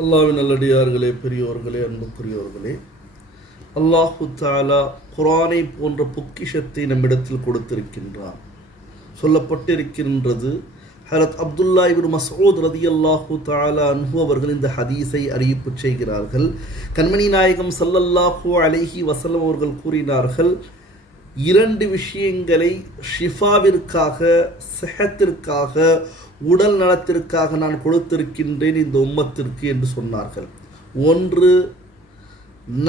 அல்லாஹ்வின் நல்லடியார்களே, பெரியோர்களே, அன்புக்குரியவர்களே, அல்லாஹு தஆலா குர்ஆனை போன்ற பொக்கிஷத்தை நம்மிடத்தில் கொடுத்திருக்கின்றான். சொல்லப்பட்டிருக்கின்றது, ஹஜ்ரத் அப்துல்லா இப்னு மஸ்ஊத் ரலியல்லாஹு தஆலா அன்ஹு அவர்கள் இந்த ஹதீஸை அறிவிப்பு செய்கிறார்கள். கண்மணி நாயகம் ஸல்லல்லாஹு அலைஹி வஸல்லம் அவர்கள் கூறினார்கள், இரண்டு விஷயங்களை ஷிஃபாவிற்காக, செஹத்திற்காக, உடல் நலத்திற்காக நான் கொடுத்திருக்கின்றேன் இந்த உம்மத்திற்கு என்று சொன்னார்கள். ஒன்று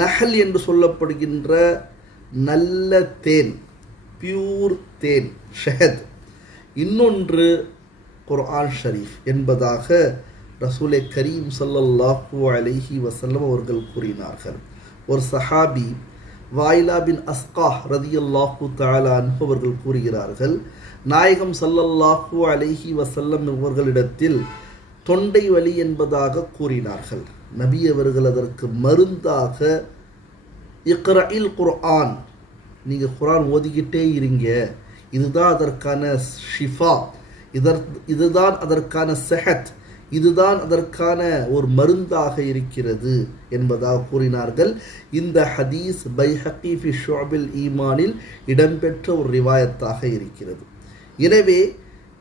நஹல் என்று சொல்லப்படுகின்ற நல்ல தேன், பியூர் தேன், ஷஹத். இன்னொன்று குர்ஆன் ஷரீஃப் என்பதாக ரசூலே கரீம் ஸல்லல்லாஹு அலைஹி வஸல்லம் அவர்கள் கூறினார்கள். ஒரு சஹாபி வாயிலா பின் அஸ்கா ரதியல்லாஹு தஆலா அன்ஹு அவர்கள் கூறுகிறார்கள், நாயகம் ஸல்லல்லாஹு அலைஹி வஸல்லம் அவர்களிடத்தில் தொண்டை வலி என்பதாக கூறினார்கள். நபி அவர்கள் அதற்கு மருந்தாக இக்ரஇல் குர்ஆன், நீங்கள் குர்ஆன் ஓதிக்கிட்டே இருங்க, இதுதான் அதற்கான ஷிஃபா, இதுதான் அதற்கான செஹத், இதுதான் அதற்கான ஒரு மருந்தாக இருக்கிறது என்பதாக கூறினார்கள். இந்த ஹதீஸ் பைஹக்கி ஃபி ஷுஅபில் ஈமானில் இடம்பெற்ற ஒரு ரிவாயத்தாக இருக்கிறது. எனவே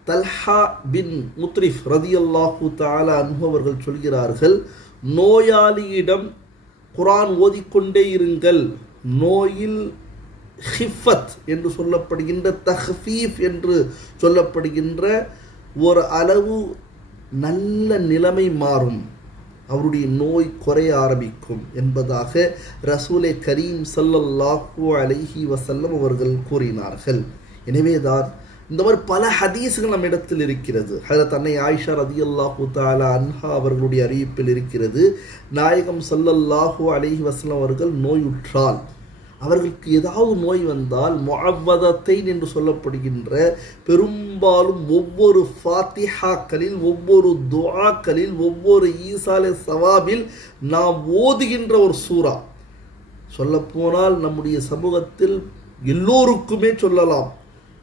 தல்ஹா பின் முத்ரிஃப் ரதியல்லாஹு தஆலா அன்ஹு அவர்கள் சொல்கிறார்கள், நோயாளியிடம் குர்ஆன் ஓதிக்கொண்டே இருங்கள், நோயில் ஹிஃபத் என்று சொல்லப்படுகின்ற, தஹ்ஃபீஃப் என்று சொல்லப்படுகின்ற ஒரு அளவு நல்ல நிலைமை மாறும், அவருடைய நோய் குறைய ஆரம்பிக்கும் என்பதாக ரசூலே கரீம் ஸல்லல்லாஹு அலைஹி வஸல்லம் அவர்கள் கூறினார்கள். எனவேதான் இந்த மாதிரி பல ஹதீஸ்கள் நம்ம இடத்தில் இருக்கிறது. ஹஜ்ரத் அன்னை ஆயிஷா ரதியல்லாஹு தஆலா அன்ஹா அவர்களுடைய அறிவிப்பில் இருக்கிறது, நாயகம் ஸல்லல்லாஹு அலைஹி வஸல்லம் அவர்கள் நோயுற்றால், அவர்களுக்கு ஏதாவது நோய் வந்தால் முஅவ்வதத்தைன் என்று சொல்லப்படுகின்ற, பெரும்பாலும் ஒவ்வொரு ஃபாத்திஹாக்களில், ஒவ்வொரு துஆக்களில், ஒவ்வொரு ஈசாலே சவாபில் நாம் ஓதுகின்ற ஒரு சூரா, சொல்லப்போனால் நம்முடைய சமூகத்தில் எல்லோருக்குமே சொல்லலாம்,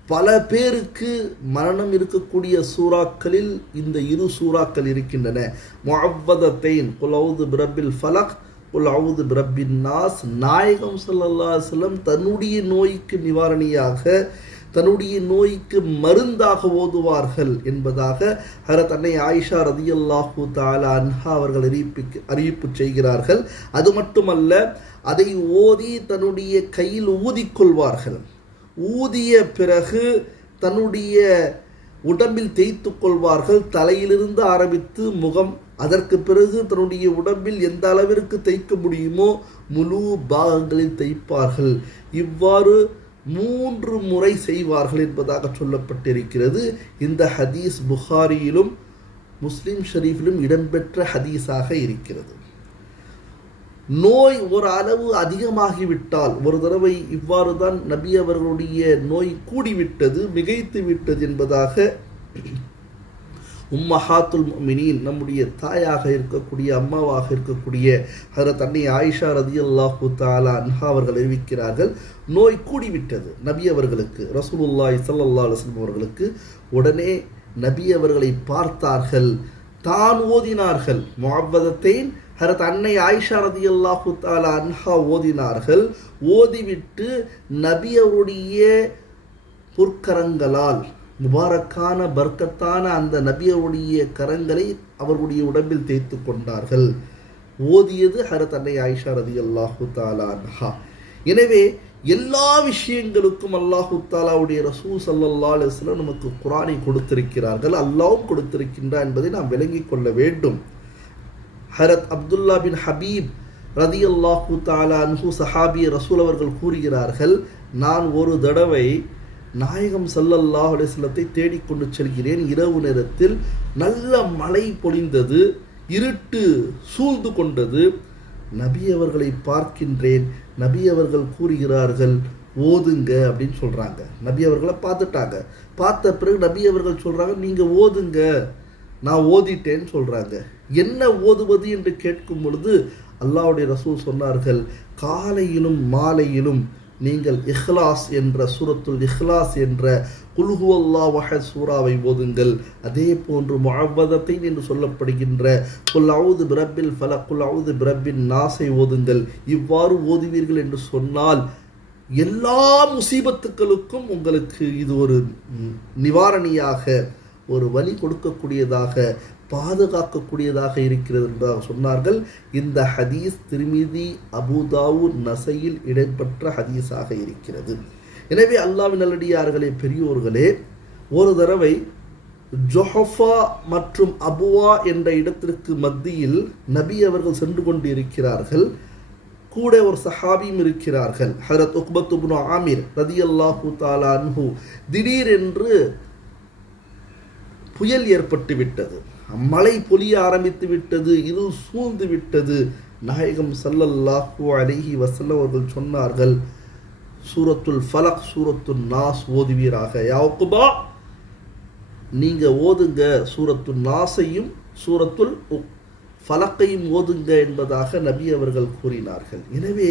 பல பேருக்கு மரணம் இருக்கக்கூடிய சூறாக்களில் இந்த இரு சூறாக்கள் இருக்கின்றன. முஅவ்வதத்தைன், குல் அஊது பிரப்பில் ஃபலக், குல் அஊது பிரப்பின் நாஸ். நாயகம் ஸல்லல்லாஹு அலைஹி வஸல்லம் தன்னுடைய நோய்க்கு நிவாரணியாக, தன்னுடைய நோய்க்கு மருந்தாக ஓதுவார்கள் என்பதாக ஹஜ்ரத் அன்னை ஆயிஷா ரதியல்லாஹு தஆலா அன்ஹா அவர்கள் அறிவிப்பு செய்கிறார்கள். அது மட்டுமல்ல, அதை ஓதி தன்னுடைய கையில் ஊதிக்கொள்வார்கள். ஊதிய பிறகு தன்னுடைய உடம்பில் தேய்த்து கொள்வார்கள், தலையிலிருந்து ஆரம்பித்து முகம், அதற்கு பிறகு தன்னுடைய உடம்பில் எந்த அளவிற்கு தேய்க்க முடியுமோ முழு பாகங்களில் தேய்ப்பார்கள். இவ்வாறு 3 முறை செய்வார்கள் என்பதாக சொல்லப்பட்டிருக்கிறது. இந்த ஹதீஸ் புகாரியிலும் முஸ்லிம் ஷரீஃபிலும் இடம்பெற்ற ஹதீஸாக இருக்கிறது. நோய் ஒரு அளவு அதிகமாகிவிட்டால், ஒரு தடவை இவ்வாறு தான் நபி அவர்களுடைய நோய் கூடிவிட்டது, மிகைத்து விட்டது என்பதாக உம்மஹாத்துல் முஃமினீன், நம்முடைய தாயாக இருக்கக்கூடிய, அம்மாவாக இருக்கக்கூடிய ஹஜ்ரத் அன்னை ஆயிஷா ரதியல்லாஹு தஆலா அன்ஹா அவர்கள் அறிவிக்கிறார்கள், நோய் கூடிவிட்டது நபி அவர்களுக்கு, ரசூலுல்லாஹி ஸல்லல்லாஹு அலைஹி வஸல்லம் அவர்களுக்கு. உடனே நபி அவர்களை பார்த்தார்கள், தான் ஓதினார்கள் முஅவ்வதத்தைன். ஹஜ்ரத் அன்னை ஆயிஷா ரதியல்லாஹு தஆலா அன்ஹா ஓதினார்கள். ஓதிவிட்டு நபி அவருடைய பொற்கரங்களால், முபாரக்கான பர்க்கத்தான அந்த நபியருடைய கரங்களை அவர்களுடைய உடம்பில் தேய்த்து கொண்டார்கள். ஓதியது ஹஜ்ரத் அன்னை ஆயிஷா ரதியல்லாஹு தஆலா அன்ஹா. எனவே எல்லா விஷயங்களுக்கும் அல்லாஹு தஆலாவுடைய ரசூல் ஸல்லல்லாஹு அலைஹி வஸல்லம் நமக்கு குர்ஆனை கொடுத்திருக்கிறார்கள், அல்லாஹ்வும் கொடுத்திருக்கின்றார் என்பதை நாம் விளங்கிக் கொள்ள வேண்டும். ஹஜ்ரத் அப்துல்லா பின் ஹபீப் ரதியல்லாஹு தஆலா அன்ஹு சஹாபி ரசூல் அவர்கள் கூறுகிறார்கள், நான் ஒரு தடவை நாயகம் ஸல்லல்லாஹு அலைஹி வஸல்லத்தை தேடிக்கொண்டு செல்கிறேன். இரவு நேரத்தில் நல்ல மழை பொழிந்தது, இருட்டு சூழ்ந்து கொண்டது. நபி அவர்களை பார்க்கின்றேன். நபி அவர்கள் கூறுகிறார்கள், ஓதுங்க அப்படின்னு சொல்கிறாங்க. நபி அவர்களை பார்த்துட்டாங்க. பார்த்த பிறகு நபி அவர்கள் சொல்கிறாங்க, நீங்கள் ஓதுங்க, நான் ஓதிட்டேன்னு சொல்கிறாங்க. என்ன ஓதுவது என்று கேட்கும் பொழுது அல்லாஹ்வுடைய ரசூல் சொன்னார்கள், காலையிலும் மாலையிலும் நீங்கள் இஹ்லாஸ் என்ற சூரத்துல் இஹ்லாஸ் என்ற குல் ஹுவல்லாஹு அஹத் சூராவை ஓதுங்கள். அதே போன்று முஅவ்வதத்தைன் என்று சொல்லப்படுகின்ற குல் அஊது பிரப்பில் ஃபலக் குல் அஊது பிரப்பின் நாஸை ஓதுங்கள். இவ்வாறு ஓதுவீர்கள் என்று சொன்னால் எல்லா முசீபத்துக்களுக்கும் உங்களுக்கு இது ஒரு நிவாரணியாக, ஒரு வழி கொடுக்கக்கூடியதாக, பாதுகாக்கக்கூடியதாக இருக்கிறது என்பதாக சொன்னார்கள். இந்த ஹதீஸ் திர்மிதி, அபூதாவூத், நசையில் இடம்பெற்ற ஹதீஸாக இருக்கிறது. எனவே அல்லாஹ்வின் நல்லடியார்களே, பெரியோர்களே, ஒரு தடவை ஜொஹஃபா மற்றும் அபுவா என்ற இடத்திற்கு மத்தியில் நபி அவர்கள் சென்று கொண்டு இருக்கிறார்கள். கூட ஒரு சஹாபியும் இருக்கிறார்கள், ஹஜ்ரத் உக்பத் இப்னு ஆமிர் ரலியல்லாஹு தஆலா அன்ஹு. திடீரென்று புயல் ஏற்பட்டு விட்டது, மழை பொழிய ஆரம்பித்து விட்டது, இருள் சூழ்ந்து விட்டது. நாயகம் ஸல்லல்லாஹு அலைஹி வஸல்லம் அவர்கள் சொன்னார்கள், சூரத்துல் ஃபலக் சூரத்துல் நாஸ் ஓதுவீராக. யா உக்பா, நீங்க ஓதுங்க, சூரத்துல் நாஸையும் சூரத்துல் ஃபலக்கையும் ஓதுங்க என்பதாக நபி அவர்கள் கூறினார்கள். எனவே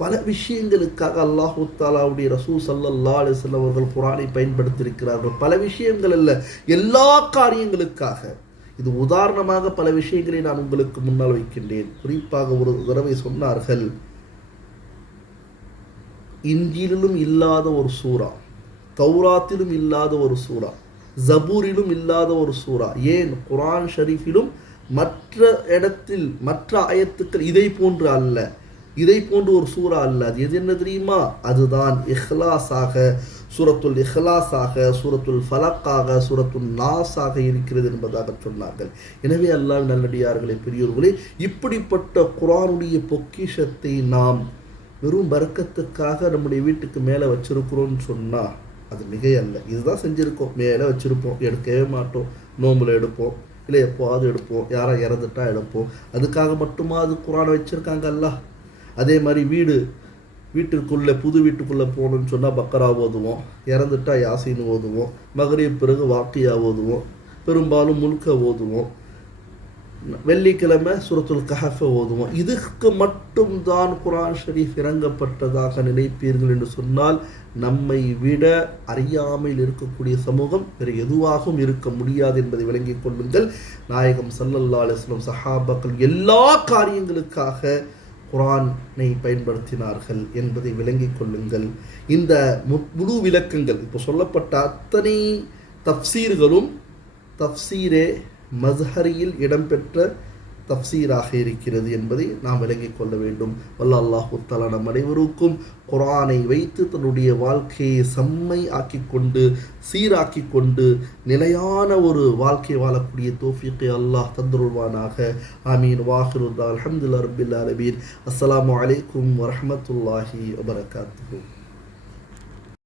பல விஷயங்களுக்காக அல்லாஹு தஆலாவுடைய ரசூல் ஸல்லல்லாஹு அலைஹி வஸல்லம் அவர்கள் குர்ஆனை பயன்படுத்தியிருக்கிறார்கள். பல விஷயங்கள் அல்ல, எல்லா காரியங்களுக்காக. இது உதாரணமாக பல விஷயங்களை நான் உங்களுக்கு முன்னால் வைக்கின்றேன். குறிப்பாக ஒரு தடவை சொன்னார்கள், இன்ஜீலிலும் இல்லாத ஒரு சூரா, தௌராத்திலும் இல்லாத ஒரு சூரா, ஜபூரிலும் இல்லாத ஒரு சூரா, ஏன் குர்ஆன் ஷரீஃபிலும் மற்ற இடத்தில் மற்ற ஆயத்துக்கள் இதை போன்று அல்ல, இதை போன்று ஒரு சூரா அல்ல. அது எது என்ன தெரியுமா? அதுதான் இஹ்லாஸாக, சூரத்துல் இஹ்லாஸாக, சூரத்துல் ஃபலக்காக, சூரத்துல் நாஸாக இருக்கிறது என்பதாக சொன்னார்கள். எனவே அல்லாஹ்வின் நல்லடியார்களே, பெரியோர்களே, இப்படிப்பட்ட குர்ஆனுடைய பொக்கிஷத்தை நாம் வெறும் பரக்கத்துக்காக நம்முடைய வீட்டுக்கு மேலே வச்சிருக்கிறோம்னு சொன்னால் அது மிகையல்ல. இதுதான் செஞ்சுருக்கோம், மேலே வச்சுருப்போம், எடுக்கவே மாட்டோம், நோம்பில் எடுப்போம், இல்லை எப்போவாது எடுப்போம், யாரை இறந்துட்டா எடுப்போம். அதுக்காக மட்டுமா அது குர்ஆனை வச்சுருக்காங்க அல்லாஹ்? அதே மாதிரி வீட்டிற்குள்ளே புது வீட்டுக்குள்ளே போகணுன்னு சொன்னால் பக்கரா ஓதுவோம், இறந்துட்டா யாசீன் ஓதுவோம், மக்ரிப் பிறகு வாக்கியா ஓதுவோம், பெரும்பாலும் முல்க ஓதுவோம், வெள்ளிக்கிழமை சூரத்துல் கஹஃபை ஓதுவோம். இதுக்கு மட்டும்தான் குர்ஆன் ஷரீஃப் இறங்கப்பட்டதாக நினைப்பீர்கள் என்று சொன்னால் நம்மை விட அறியாமையில் இருக்கக்கூடிய சமூகம் வேறு எதுவாகவும் இருக்க முடியாது என்பதை விளங்கிக் கொள்ளுங்கள். நாயகம் ஸல்லல்லாஹு அலைஹி வஸல்லம் சஹாபாக்கள் எல்லா காரியங்களுக்காக குர்ஆனை பயன்படுத்தினார்கள் என்பதை விளங்கிக் கொள்ளுங்கள். இந்த முழு விளக்கங்கள் இப்போ சொல்லப்பட்ட அத்தனை தஃப்சீர்களும் தஃப்சீரே மஸ்ஹரியில் இடம்பெற்ற தஃப்சீராக இருக்கிறது என்பதை நாம் விளங்கிக் கொள்ள வேண்டும். அல்லாஹு தஆலா நம் அனைவருக்கும் குர்ஆனை வைத்து தன்னுடைய வாழ்க்கையை செம்மை ஆக்கிக்கொண்டு சீராக்கிக்கொண்டு நிலையான ஒரு வாழ்க்கை வாழக்கூடிய தௌஃபீக்கை அல்லாஹ் தந்தருள்வானாக. ஆமீன். வாஹிரு தஅவானா அல்ஹம்துலில்லாஹி ரப்பில் ஆலமீன். அஸ்ஸலாமு அலைக்கும் வரஹ்மத்துல்லாஹி வபரகாத்துஹு.